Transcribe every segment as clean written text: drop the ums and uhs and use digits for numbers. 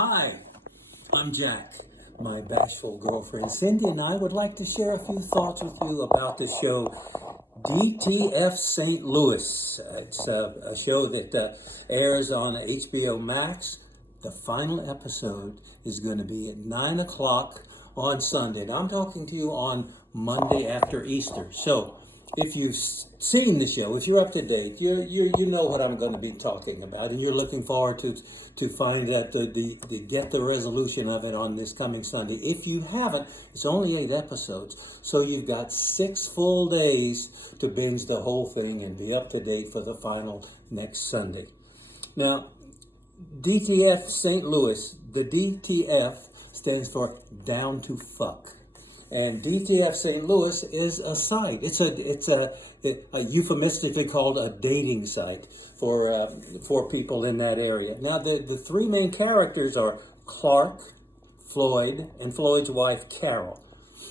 Hi, I'm Jack. My bashful girlfriend Cindy and I would like to share a few thoughts with you about the show DTF St. Louis. It's a show that airs on HBO Max. The final episode is going to be at 9 o'clock on Sunday. And I'm talking to you on Monday after Easter. So if you've seen the show, if you're up to date, you know what I'm going to be talking about, and you're looking forward to find out to get the resolution of it on this coming Sunday. If you haven't, it's only 8 episodes, so you've got 6 full days to binge the whole thing and be up to date for the final next Sunday. Now, DTF St. Louis, the DTF stands for Down to Fuck. And DTF St. Louis is a site. It's a euphemistically called a dating site for people in that area. Now the three main characters are Clark, Floyd, and Floyd's wife Carol.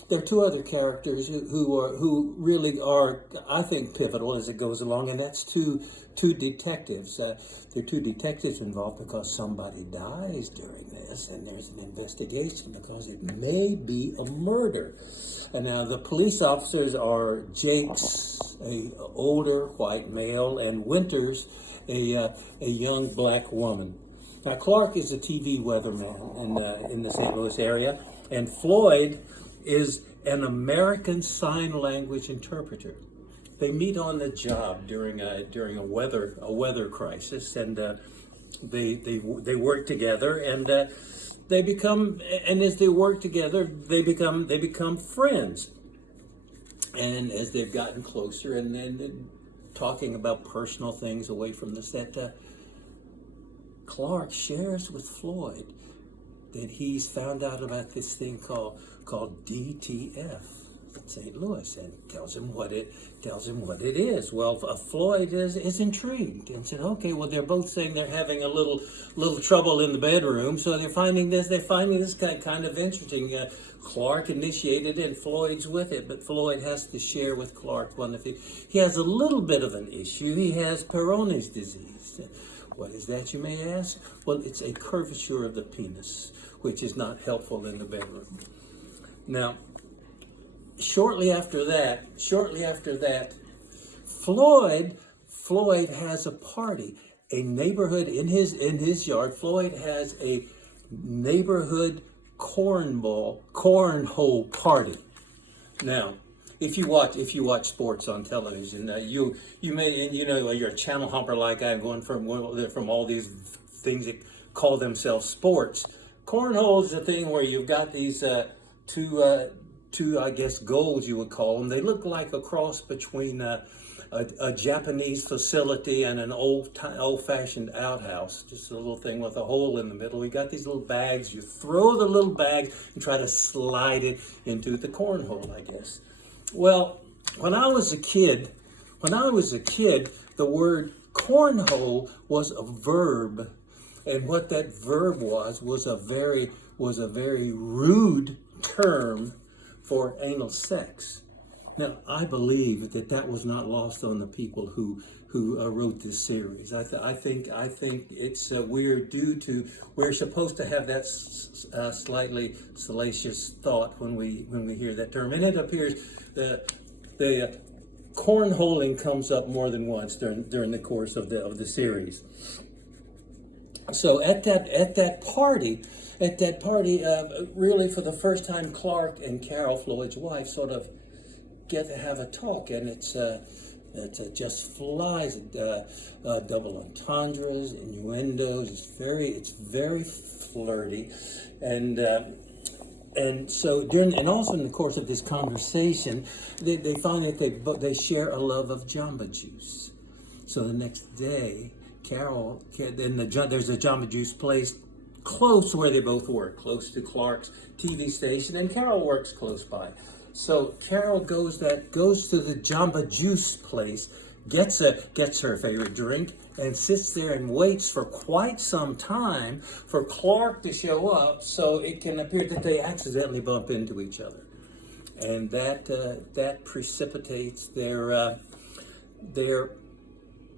There are 2 other characters who really are, I think, pivotal as it goes along, and that's two detectives. There are 2 detectives involved because somebody dies during this, and there's an investigation because it may be a murder. And now the police officers are Jakes, a older white male, and Winters, a young black woman. Now Clark is a TV weatherman in the St. Louis area, and Floyd is an American Sign Language interpreter. They meet on the job during a weather crisis, and they work together, and they become, and as they work together, they become friends. And as they've gotten closer, and then talking about personal things away from the set, Clark shares with Floyd that he's found out about this thing called DTF St. Louis, and tells him what it is. Well, Floyd is intrigued and said, okay, well, they're both saying they're having a little trouble in the bedroom, so they're finding this kind of interesting. Clark initiated it, and Floyd's with it, but Floyd has to share with Clark one of he has a little bit of an issue. He has Peyronie's disease. What is that, you may ask? Well, it's a curvature of the penis, which is not helpful in the bedroom. Now, shortly after that, Floyd has a party, a neighborhood in his yard. Floyd has a neighborhood cornhole party. Now, if you watch sports on television, you may, you're a channel hopper like I'm, going from all these things that call themselves sports. Cornhole is a thing where you've got these two, I guess, goals you would call them. They look like a cross between a Japanese facility and an old-fashioned outhouse. Just a little thing with a hole in the middle. We got these little bags. You throw the little bag and try to slide it into the cornhole, I guess. Well, when I was a kid, the word cornhole was a verb, and what that verb was a very rude term for anal sex. Now, I believe that was not lost on the people who wrote this series. I think it's we're supposed to have that slightly salacious thought when we hear that term, and it appears the cornholing comes up more than once during the course of the series. So at that party, really for the first time, Clark and Carol, Floyd's wife, sort of get to have a talk, and it's just flies, double entendres, innuendos. It's very flirty, and so also in the course of this conversation, they find that they share a love of Jamba Juice. So the next day, there's a Jamba Juice place close to where they both work, close to Clark's TV station, and Carol works close by. So Carol goes to the Jamba Juice place, gets her favorite drink, and sits there and waits for quite some time for Clark to show up, so it can appear that they accidentally bump into each other, and that precipitates their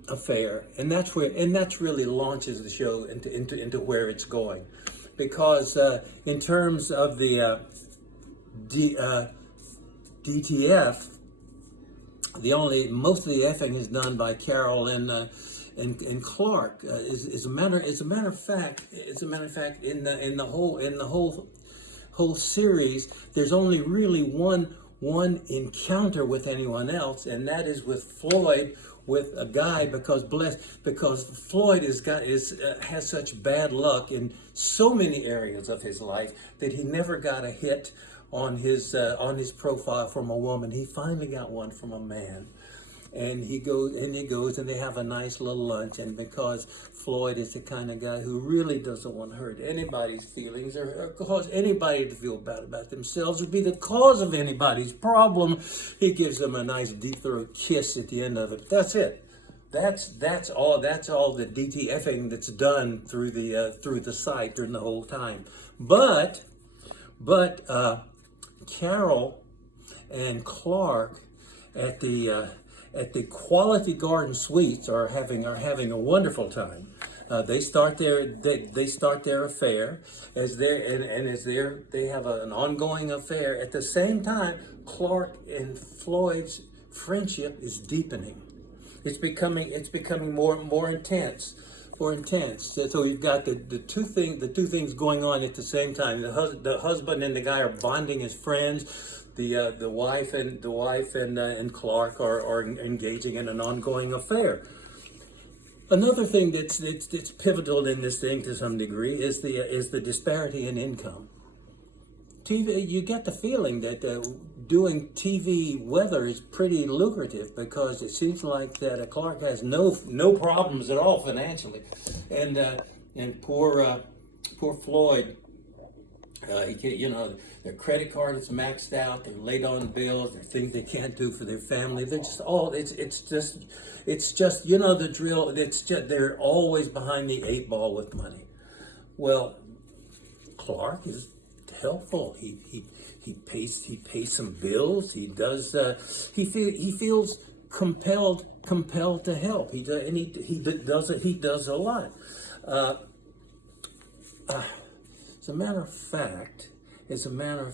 affair, and that's really launches the show into where it's going. because in terms of the DTF, most of the effing is done by Carol and Clark. As a matter of fact, in the whole series, there's only really one encounter with anyone else, and that is with Floyd, with a guy, because Floyd has such bad luck in so many areas of his life that he never got a hit on his profile from a woman. He finally got one from a man. And he goes and they have a nice little lunch, and because Floyd is the kind of guy who really doesn't want to hurt anybody's feelings or cause anybody to feel bad about themselves or be the cause of anybody's problem, he gives them a nice deep throat kiss at the end of it. That's it. That's all the DTFing that's done through the site during the whole time. But Carol and Clark at the Quality Garden Suites are having a wonderful time. They start their affair they have an ongoing affair. At the same time, Clark and Floyd's friendship is deepening. It's becoming more intense. So you've got the two things going on at the same time. The husband and the guy are bonding as friends. The wife and Clark are engaging in an ongoing affair. Another thing that's pivotal in this thing to some degree is the disparity in income. TV, you get the feeling that doing TV weather is pretty lucrative, because it seems like that Clark has no problems at all financially, and poor Floyd. Their credit card is maxed out. They're late on bills. There are things they can't do for their family. They're just all. It's just the drill. They're always behind the 8 ball with money. Well, Clark is helpful. He pays some bills. He does. He feels compelled to help. He does a lot. As a matter of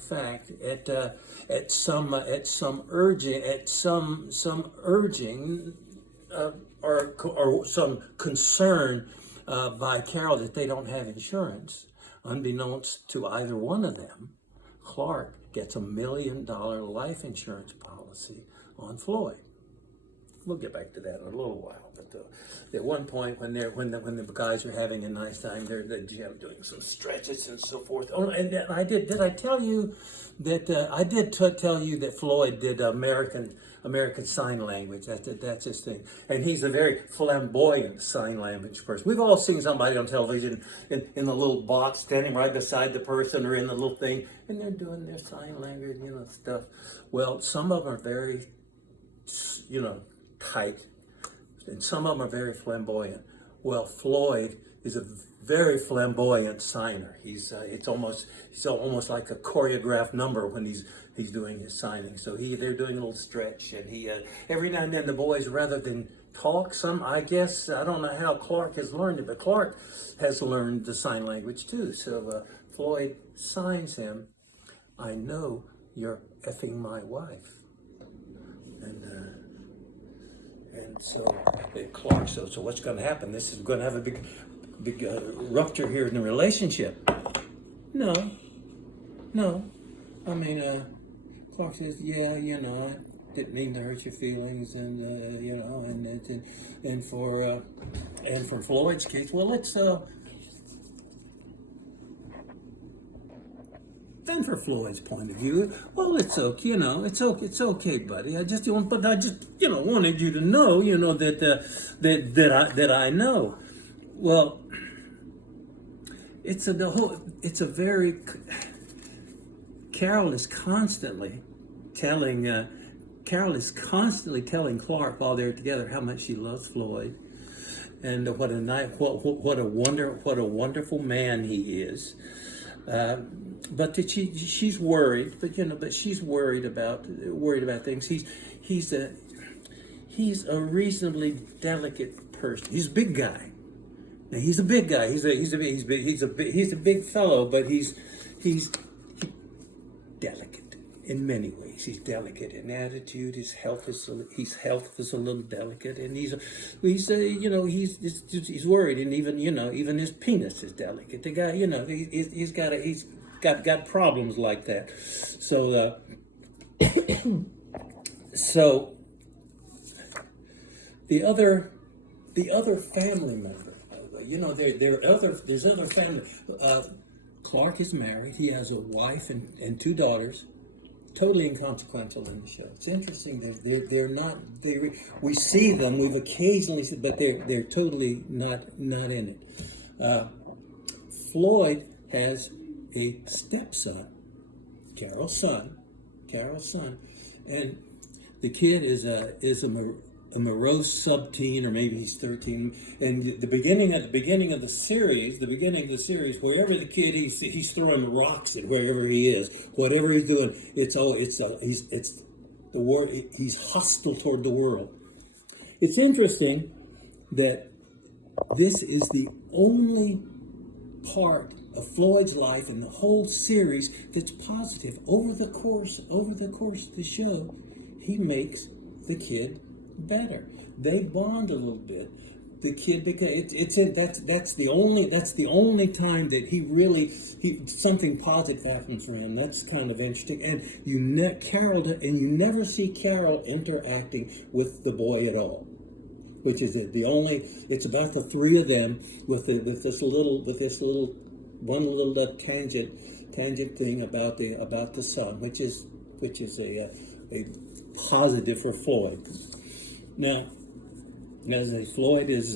fact, at some urging or some concern by Carol that they don't have insurance, unbeknownst to either one of them, Clark gets $1 million life insurance policy on Floyd. We'll get back to that in a little while. But at one point, when the guys are having a nice time, they're at the gym doing some stretches and so forth. Oh, and did I tell you that tell you that Floyd did American Sign Language? That's his thing, and he's a very flamboyant sign language person. We've all seen somebody on television in the little box standing right beside the person, or in the little thing, and they're doing their sign language, stuff. Well, some of them are very, tight, and some of them are very flamboyant. Well, Floyd is a very flamboyant signer. He's almost like a choreographed number when he's doing his signing. So they're doing a little stretch, and he every now and then the boys, rather than talk, I don't know how Clark has learned it, but Clark has learned the sign language too. So Floyd signs him, "I know you're effing my wife," and so Clark. So what's going to happen? This is going to have a big rupture here in the relationship. No. I mean, Clark says, "Yeah, I didn't mean to hurt your feelings, and and for Floyd's case, well, let's then for Floyd's point of view, well, it's okay, it's okay, buddy. I just wanted you to know, that I know." Well, Carol is constantly telling Clark while they're together how much she loves Floyd, and what a wonderful man he is. But that she's worried, but she's worried about things. He's a reasonably delicate person. He's a big guy, Now, he's a big guy. He's a big fellow, but he's delicate in many ways. He's delicate in attitude. His health is a little delicate, and he's worried, and even his penis is delicate. The guy, he's got problems like that. So so the other family member, there's other family. Clark is married. He has a wife and two daughters. Totally inconsequential in the show. It's interesting. They're not. We see them. We've occasionally seen, but they're totally not in it. Floyd has a stepson, Carol's son, and the kid is a morose sub-teen, or maybe he's 13. And the beginning of the series, wherever the kid he's throwing rocks at wherever he is, whatever he's doing, it's the world. He's hostile toward the world. It's interesting that this is the only part of Floyd's life in the whole series that's positive. Over the course of the show, he makes the kid better. They bond a little bit. The kid, because that's the only time that he something positive happens for him. That's kind of interesting. And you never see Carol interacting with the boy at all, which is it's about the three of them with this little tangent thing about the son, which is a positive for Floyd. Now, as Floyd is,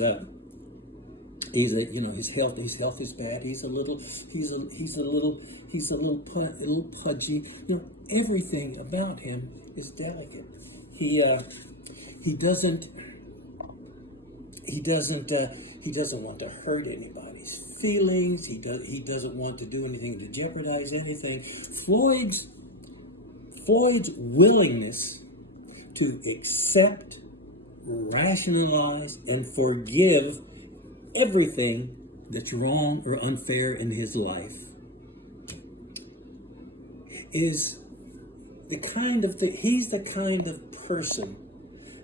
his health is bad. He's a little pudgy. Everything about him is delicate. He doesn't want to hurt anybody's feelings. He doesn't want to do anything to jeopardize anything. Floyd's willingness to accept, rationalize, and forgive everything that's wrong or unfair in his life is he's the kind of person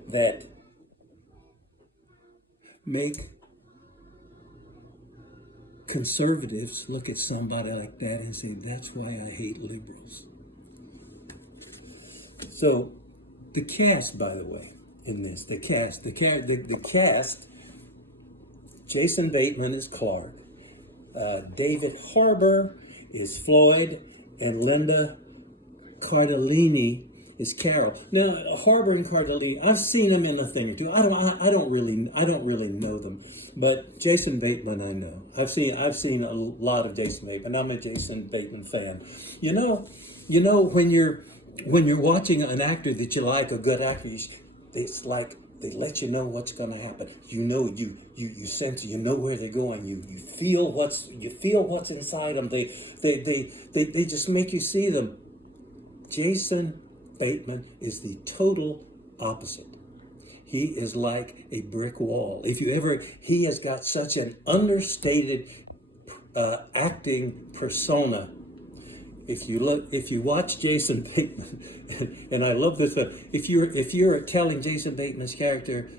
that make conservatives look at somebody like that and say, that's why I hate liberals. So the cast, by the way, in this, the cast, Jason Bateman is Clark, David Harbour is Floyd, and Linda Cardellini is Carol. Now, Harbour and Cardellini, I've seen them in a thing or two. I don't really know them, but Jason Bateman I know. I've seen a lot of Jason Bateman. I'm a Jason Bateman fan. You know when you're watching an actor that you like, a good actor, it's like they let you know what's going to happen. You sense, where they're going. You feel what's inside them. They just make you see them. Jason Bateman is the total opposite. He is like a brick wall. He has got such an understated acting persona. If you watch Jason Bateman, and I love this, if you're telling Jason Bateman's character,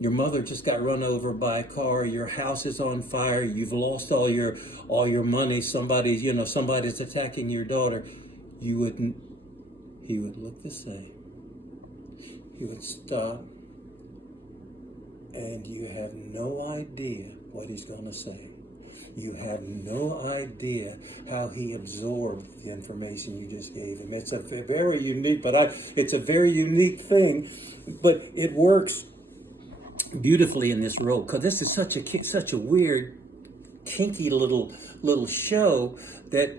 your mother just got run over by a car, your house is on fire, you've lost all your money, somebody's attacking your daughter, he would look the same. He would stop, and you have no idea what he's going to say. You have no idea how he absorbed the information you just gave him. It's a very unique, it's a very unique thing, but it works beautifully in this role, because this is such a weird, kinky little show that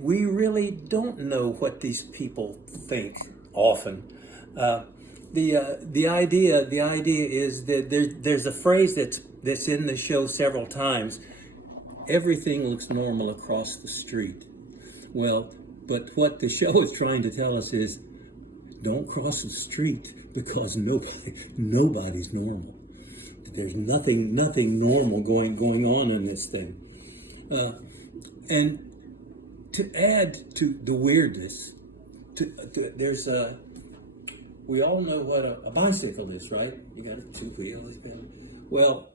we really don't know what these people think often. The idea is that there's a phrase that's in the show several times. Everything looks normal across the street. Well, but what the show is trying to tell us is, don't cross the street, because nobody's normal. There's nothing normal going on in this thing. And to add to the weirdness, there's a. We all know what a bicycle is, right? You got two wheels. Well,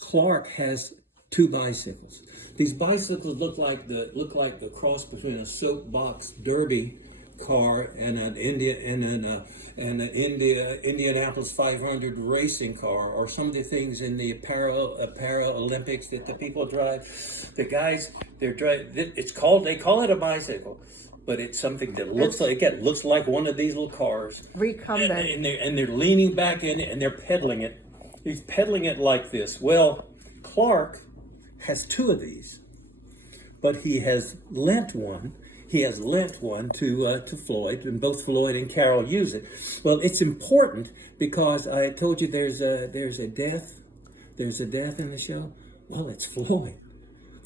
Clark has two bicycles. These bicycles look like the cross between a soapbox derby car and an Indianapolis 500 racing car, or some of the things in the Paralympics that the people drive. The guys, they call it a bicycle, but it's something that looks like one of these little cars. Recumbent. And they're leaning back in it and they're pedaling it. He's pedaling it like this. Well, Clark has two of these, but he has lent one. He has lent one to Floyd, and both Floyd and Carol use it. Well, it's important because I told you there's a death. There's a death in the show. Well, it's Floyd.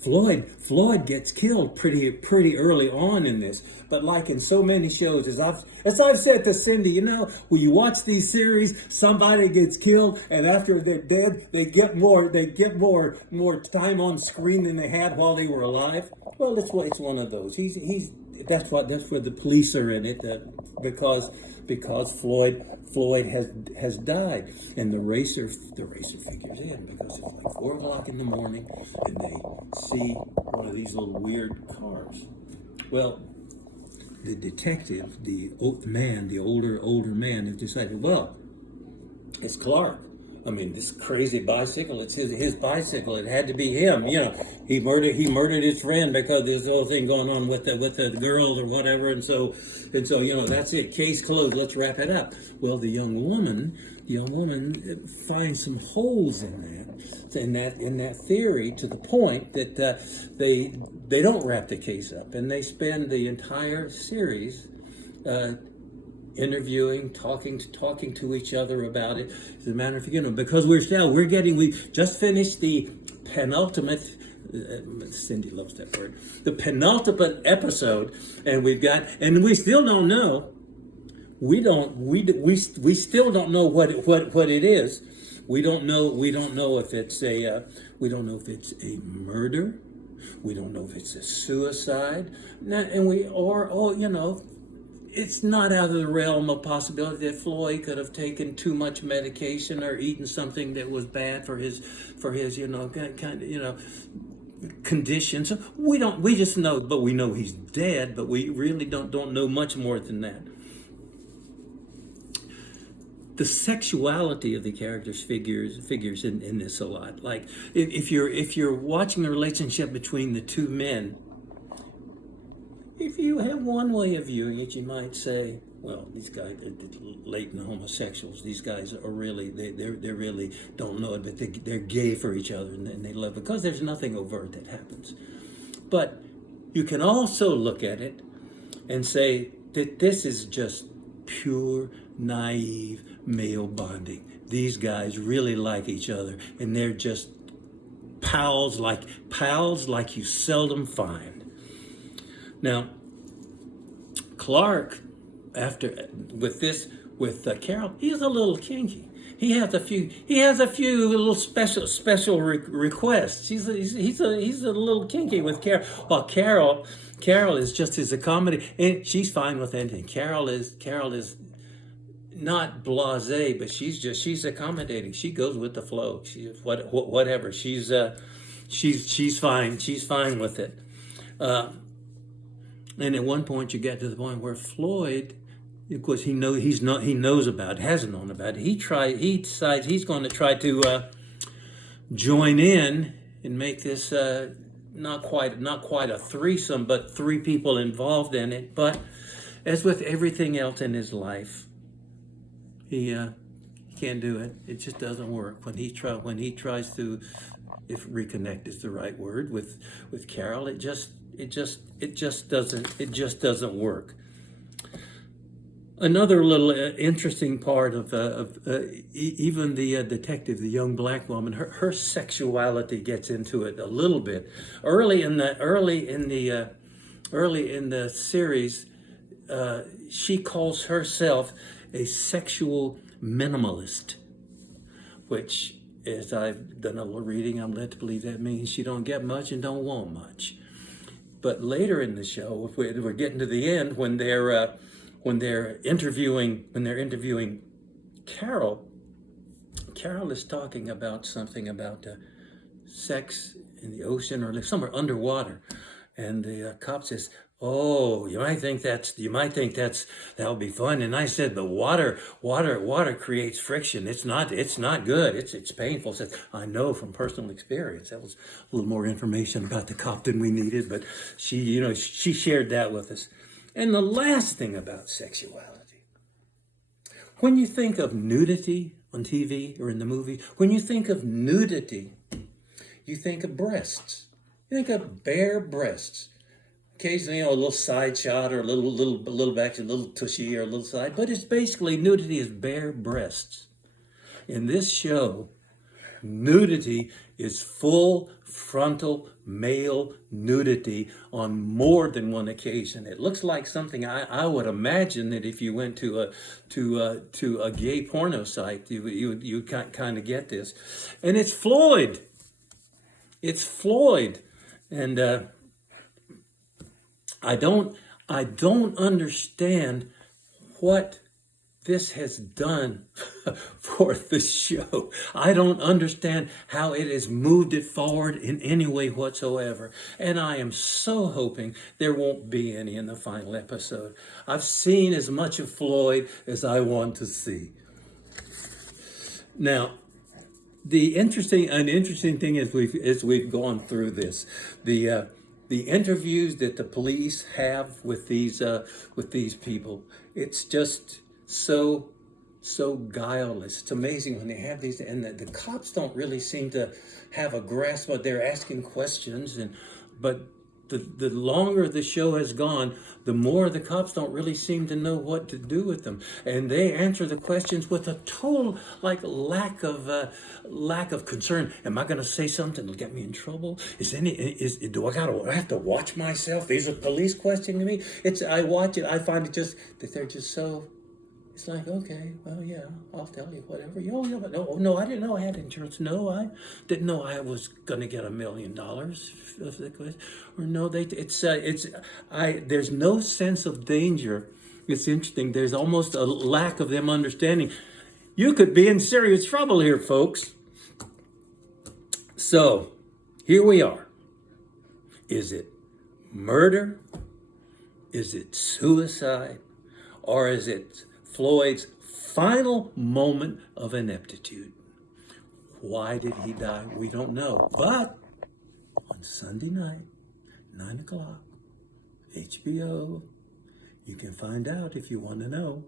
Floyd gets killed pretty early on in this, but like in so many shows, as I've said to Cindy, when you watch these series, somebody gets killed, and after they're dead, they get more time on screen than they had while they were alive. Well, it's one of those. That's where the police are in it, because Floyd has died, and the racer figures in because it's like 4 o'clock in the morning, and they see one of these little weird cars. Well, the detective, the older man, has decided, well, it's Clark. I mean, this crazy bicycle, it's his bicycle. It had to be him. He murdered his friend because there's the whole thing going on with the girl or whatever, and so that's it. Case closed. Let's wrap it up. Well, the young woman finds some holes in that theory, to the point that they don't wrap the case up, and they spend the entire series interviewing, talking to each other about it. As a matter of fact, because we just finished the penultimate. Cindy loves that word. The penultimate episode, and we still don't know. We still don't know what it is. We don't know if it's a murder. We don't know if it's a suicide. It's not out of the realm of possibility that Floyd could have taken too much medication or eaten something that was bad for his conditions. We just know, but we know he's dead, but we really don't know much more than that. The sexuality of the characters figures in this a lot. Like if you're watching the relationship between the two men, if you have one way of viewing it, you might say, well, these guys are latent homosexuals. These guys are really, they really don't know it, but they're gay for each other, and they love it, because there's nothing overt that happens. But you can also look at it and say that this is just pure, naive male bonding. These guys really like each other, and they're just pals like you seldom find. Now, Clark, with Carol, he's a little kinky. He has a few little special requests. He's a little kinky with Carol. While Carol is just his accommodating, and she's fine with anything. Carol is not blasé, but she's accommodating. She goes with the flow. Whatever. She's fine. She's fine with it. And at one point, you get to the point where Floyd, of course, he knows about it, hasn't known about it. He decides he's going to try to join in and make this not quite a threesome, but 3 people involved in it. But as with everything else in his life, he can't do it. It just doesn't work. When he tries to, if reconnect is the right word, with Carol, it just doesn't work. Another little interesting part of even the detective, the young black woman, her sexuality gets into it a little bit. Early in the series, she calls herself a sexual minimalist. which, as I've done a little reading, I'm led to believe that means she don't get much and don't want much. But later in the show, if we're getting to the end, when they're interviewing Carol, Carol is talking about something about sex in the ocean or somewhere underwater, and the cop says, "Oh, you might think that would be fun." And I said, "The water creates friction. It's not good. It's painful." Said, "I know from personal experience." That was a little more information about the cop than we needed, but she shared that with us. And the last thing about sexuality, when you think of nudity on TV or in the movie, when you think of nudity, you think of breasts. You think of bare breasts. Occasionally, a little side shot or a little back, a little tushy or a little side, but it's basically nudity is bare breasts. In this show, nudity is full frontal male nudity on more than one occasion. It looks like something I would imagine that if you went to a gay porno site, you kind of get this, and it's Floyd. It's Floyd, and I don't understand what this has done for the show. I don't understand how it has moved it forward in any way whatsoever. And I am so hoping there won't be any in the final episode. I've seen as much of Floyd as I want to see. Now, the interesting thing is we've gone through this, the interviews that the police have with these people, it's just so guileless. It's amazing when they have these, and the cops don't really seem to have a grasp of. They're asking questions, but the longer the show has gone, the more the cops don't really seem to know what to do with them, and they answer the questions with a total lack of concern. Am I going to say something that'll get me in trouble? Do I have to watch myself? These are police questioning me. I watch it. I find it just that they're just so. It's like, okay, well, yeah, I'll tell you whatever. Oh, yeah, but no, I didn't know I had insurance. No, I didn't know I was going to get $1 million. Or no, there's no sense of danger. It's interesting. There's almost a lack of them understanding. You could be in serious trouble here, folks. So, here we are. Is it murder? Is it suicide? Or is it Floyd's final moment of ineptitude? Why did he die? We don't know. But on Sunday night, 9 o'clock, HBO, you can find out if you want to know.